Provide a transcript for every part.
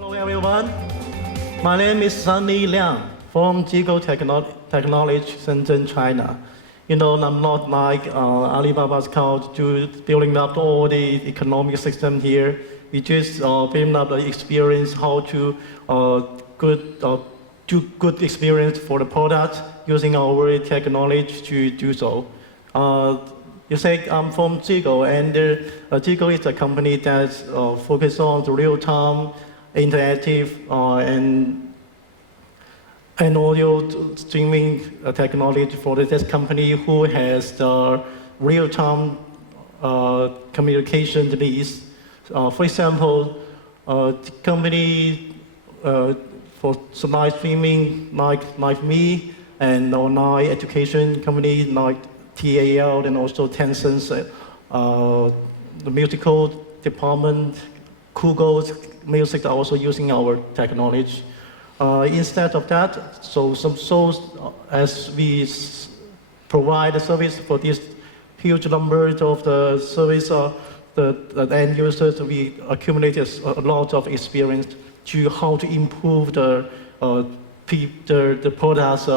Hello everyone, my name is Sunny Liang from ZEGO Technology, Shenzhen, China. You know, I'm not like Alibaba's cloud to building up all the economic system here. We just building up the experience how to do good experience for the product using our technology to do so. You say I'm from ZEGO, and ZEGO is a company that focuses on the real-time, interactive, and audio streaming technology for this company who has the real-time communication needs. For example, the company for some live streaming like me, and online education company like TAL, and also Tencent's the musical department, Google's music are also using our technology. Instead of that, as we provide a service for this huge number of the service, the end users, we accumulated a lot of experience to how to improve the product's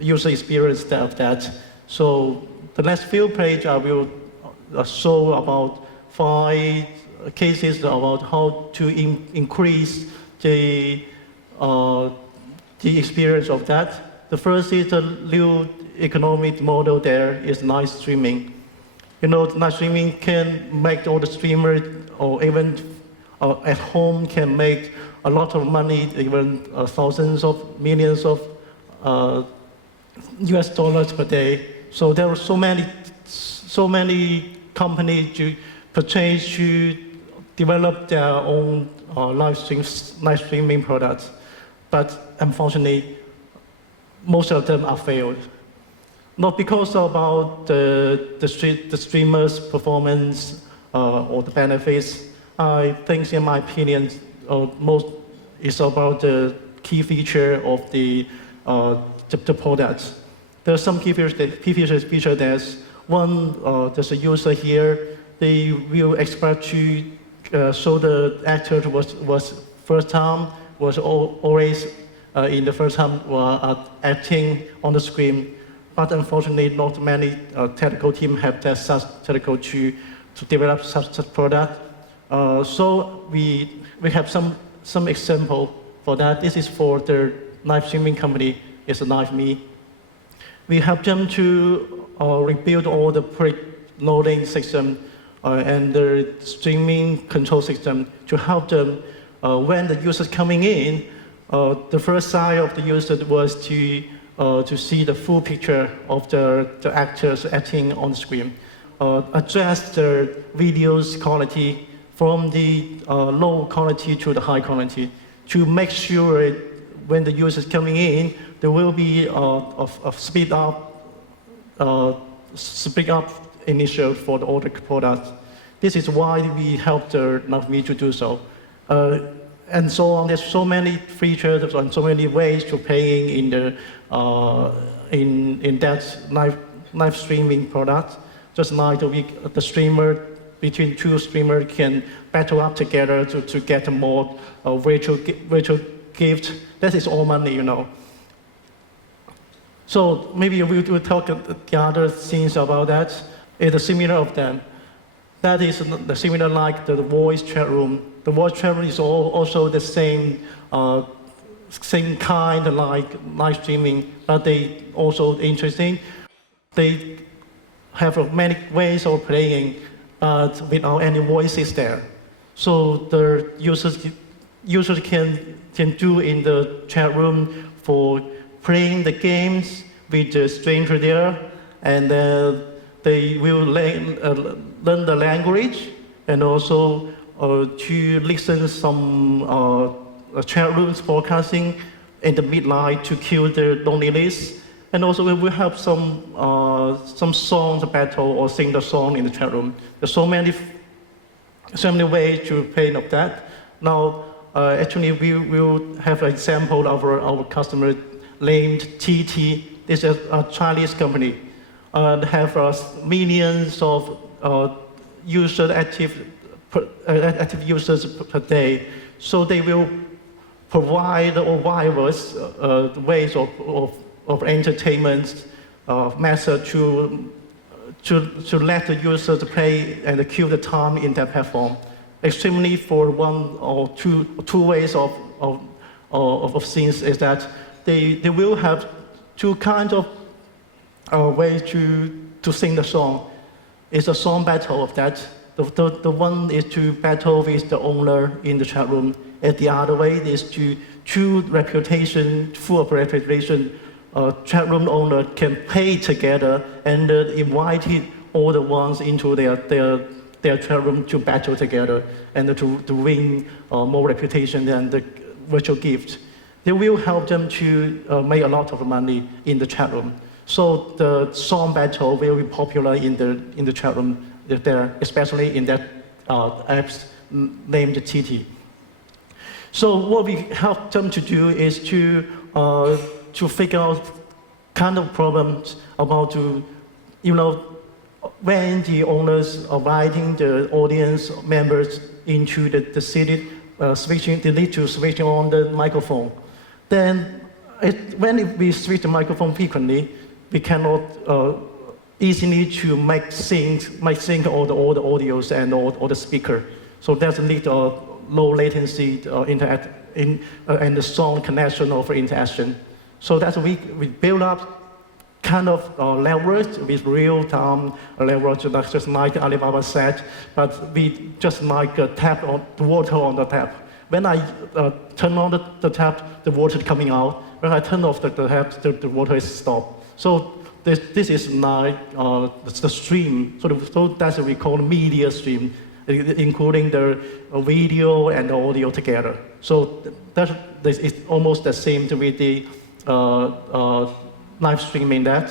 user experience of that. So the next few pages I will show about 5 cases about how to increase the experience of that. The first is the new economic model there is live streaming. You know, live streaming can make all the streamers, or even at home, can make a lot of money, even thousands of millions of US dollars per day. So there are so many companies to purchase to develop their own live streaming products, but unfortunately, most of them are failed. Not because about the streamer's performance or the benefits. I think, in my opinion, most is about the key feature of the products. There are some key features. There's one, there's a user here. They will expect to show the actor was first time, was always in the first time acting on the screen. But unfortunately, not many technical teams have that such technical to develop such product. So we have some example for that. This is for the live streaming company. It's LiveMe. We help them to rebuild all the pre-loading system and the streaming control system to help them when the user's coming in. The first sign of the user was to see the full picture of the actors acting on the screen. Adjust the video's quality from the low quality to the high quality to make sure when the user is coming in, there will be a speed up initial for all the products. This is why we help the LiveMe to do so. And so on. There's so many features and so many ways to paying in that live streaming product. Just like the streamer, between two streamers can battle up together to get a more virtual gift. That is all money, you know. So maybe we'll talk the other things about that. It's similar of them. That is the similar like the voice chat room. The voice chat room is also the same kind of like live streaming, but they also interesting. They have many ways of playing, but without any voices there. So the users can do in the chat room for playing the games with the stranger there, and they will learn the language, and also to listen some chat rooms broadcasting in the midnight to kill the loneliness. And also we will have some songs battle or sing the song in the chat room. There's so many ways to play of that. Now, actually, we will have an example of our customer named TT. This is a Chinese company. They have millions of active users per day So they will provide or various ways of entertainment method to let the user to play and kill the time in that platform. Extremely for one or two ways of things is that they will have two kinds of ways to sing the song. It's a song battle of that. The one is to battle with the owner in the chat room, and the other way is to full of reputation. Chat room owner can play together and invite all the ones into their chat room to battle together and to win more reputation than the virtual gift. They will help them to make a lot of money in the chat room. So the song battle will be popular in the chat room there, especially in that apps named TT. So what we help them to do is to figure out kind of problems about when the owners are inviting the audience members into the city, they need to switch on the microphone. Then when we switch the microphone frequently, we cannot easily to make sync all the audios and all the speaker. So that's need a low latency and the strong connection of interaction. So that's we build up kind of leverage with real-time leverage, just like Alibaba said, but we just like tap on the water on the tap. When I turn on the tap, the water is coming out. When I turn off the tap, the water is stopped. So this is like the stream. So that's what we call media stream, including the video and the audio together. So this is almost the same with the live streaming that.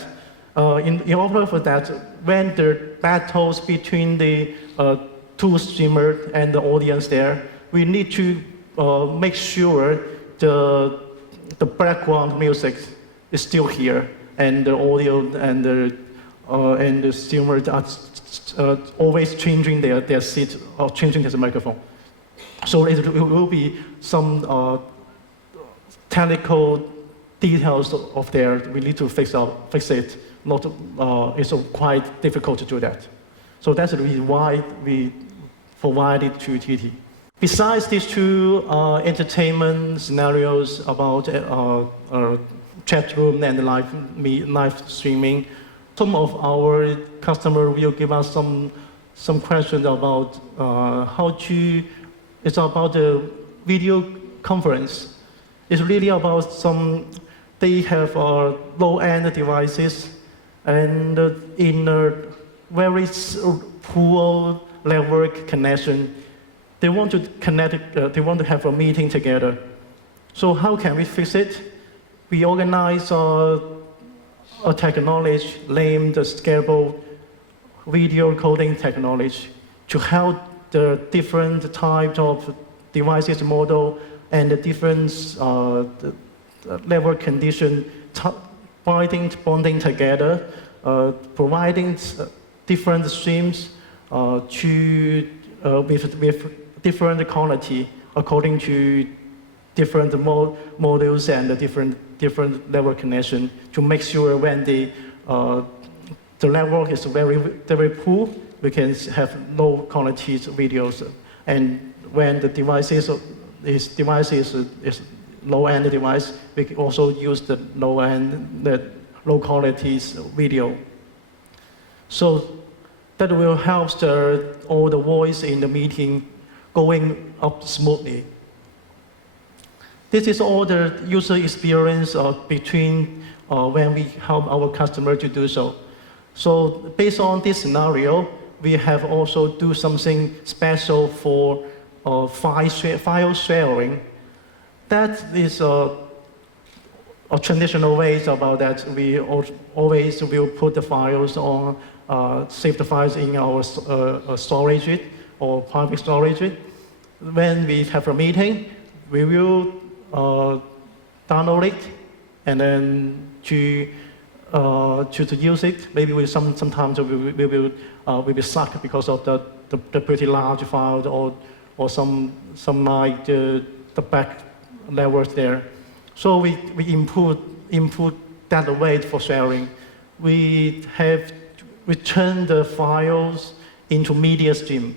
In order for that, when the battles between the two streamers and the audience there, we need to make sure the background music is still here, and the audio and the streamers are always changing their seat or changing their microphone. So it will be some technical details of there. We need to fix it. It's quite difficult to do that. So that's the reason why we provided to TT. Besides these two entertainment scenarios about chat room and live streaming, some of our customers will give us some questions about it's about the video conference. It's really about they have low-end devices and in a very poor network connection. They want to connect, they want to have a meeting together. So how can we fix it? We organize a technology named the scalable video coding technology to help the different types of devices model and the different network condition bonding together, providing different streams with different quality according to different modules and different network connection to make sure when the network is very poor, we can have low quality videos, and when the device is low-end device, we can also use the low quality video. So that will help all the voice in the meeting going up smoothly. This is all the user experience between when we help our customer to do so. So based on this scenario, we have also do something special for file sharing. That is a traditional ways about that. We always will put the files on, save the files in our storage or private storage. When we have a meeting, we will download it and then to use it. Maybe sometimes we will be stuck because of the pretty large file or some like the back levels there. So we input data weight for sharing. We turn the files into media stream,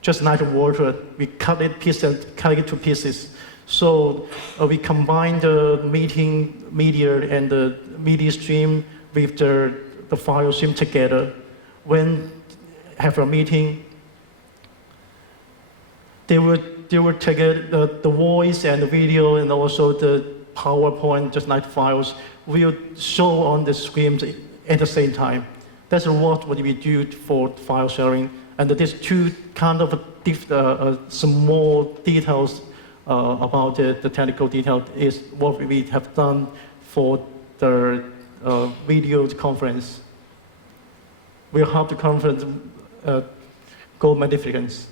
just like water. We cut it to pieces. So we combine the media and the media stream with the file stream together. When have a meeting, they will take the voice and the video and also the PowerPoint, just like files, will show on the screen at the same time. That's what we do for file sharing. And these two kind of small details about the technical detail is what we have done for the video conference. We'll have the conference go magnificent.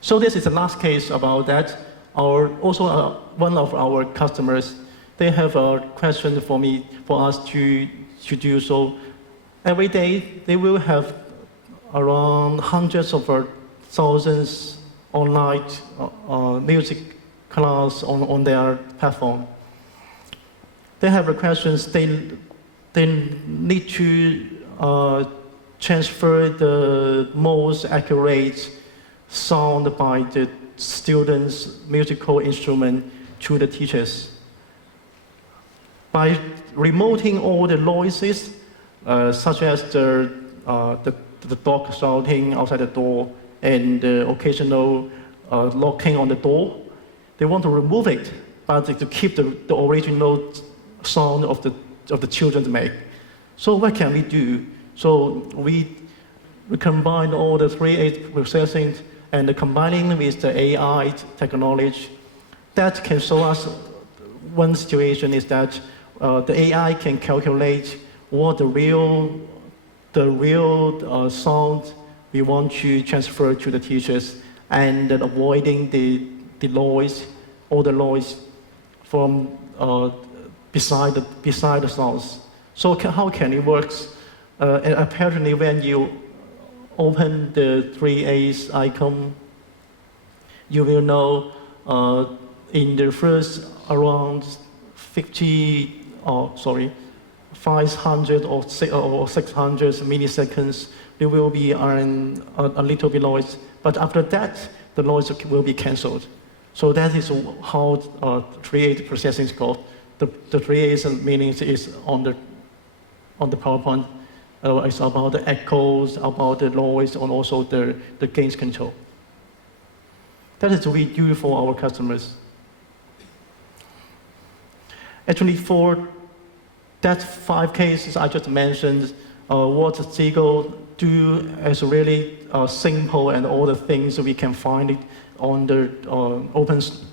So this is the last case about that. One of our customers, they have a question for us to do so. Every day, they will have around hundreds of thousands online music class on their platform. They have questions. They need to transfer the most accurate sound by the students' musical instrument to the teachers. By removing all the noises, such as the dog shouting outside the door and the occasional locking on the door, they want to remove it, but to keep the original sound of the children make. So what can we do? So we combine all the 3A processing and combining with the AI technology. That can show us one situation is that the AI can calculate what the real sound we want to transfer to the teachers, and avoiding the noise, all the noise from beside the sounds. So how can it work? And apparently, when you open the 3A's icon, you will know in the first around 500 or 600 milliseconds, there will be a little bit noise. But after that, the noise will be cancelled. So that is how 3A processing is called. The 3A's meaning is on the PowerPoint. It's about the echoes, about the noise, and also the gain control. That is what we do for our customers. Actually, for that 5 cases I just mentioned, what ZEGO do is really simple, and all the things we can find it on the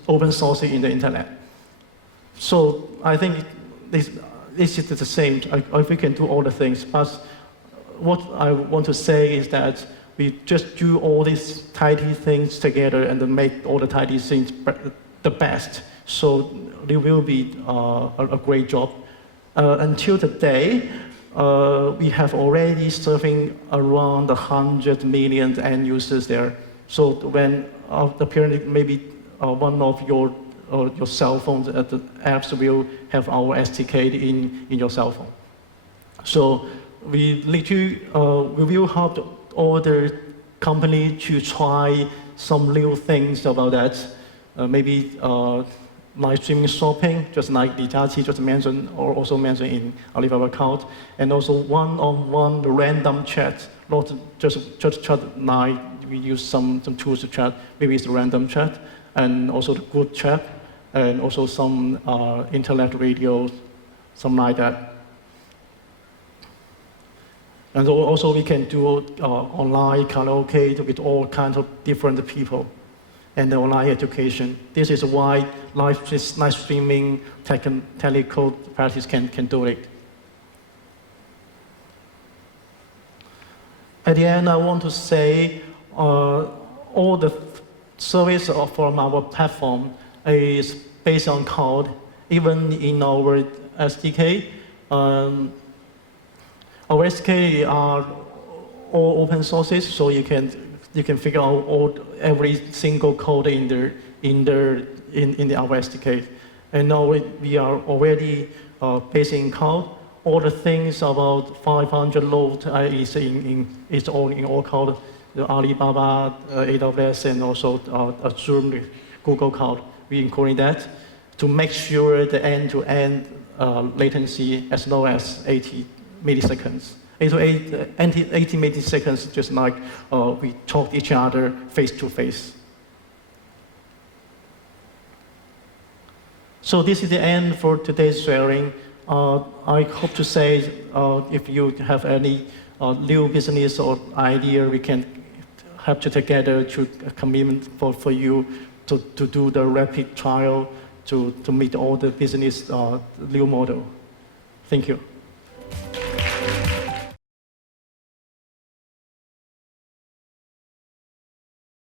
open source in the internet. So I think this is the same. We can do all the things, but what I want to say is that we just do all these tidy things together and then make all the tidy things the best. So it will be a great job. Until today, we have already serving around 100 million end users there. So when apparently maybe one of your cell phones, the apps will have our SDK in your cell phone. So we will help all the company to try some new things about that. Maybe live streaming shopping, just like Li Jiaqi just mentioned, or also mentioned in Alibaba Cloud, and also one-on-one random chat, not just chat like we use some tools to chat, maybe it's random chat, and also the good chat, and also some internet radio, something like that. And also we can do online karaoke with all kinds of different people, and the online education. This is why live streaming technical practice can do it. At the end, I want to say all the service from our platform is based on cloud. Even in our SDK, our SDK are all open sources, so you can you can figure out every single code in the our SDK. And now we are already basing code. All the things about 500 load is all in all cloud, the Alibaba, AWS, and also Azure, Google Cloud. We including that to make sure the end-to-end latency as low as 80 milliseconds. 80 milliseconds, just like we talk to each other face to face. So this is the end for today's sharing. I hope to say if you have any new business or idea, we can help you together to a commitment for you to do the rapid trial to meet all the business new model. Thank you.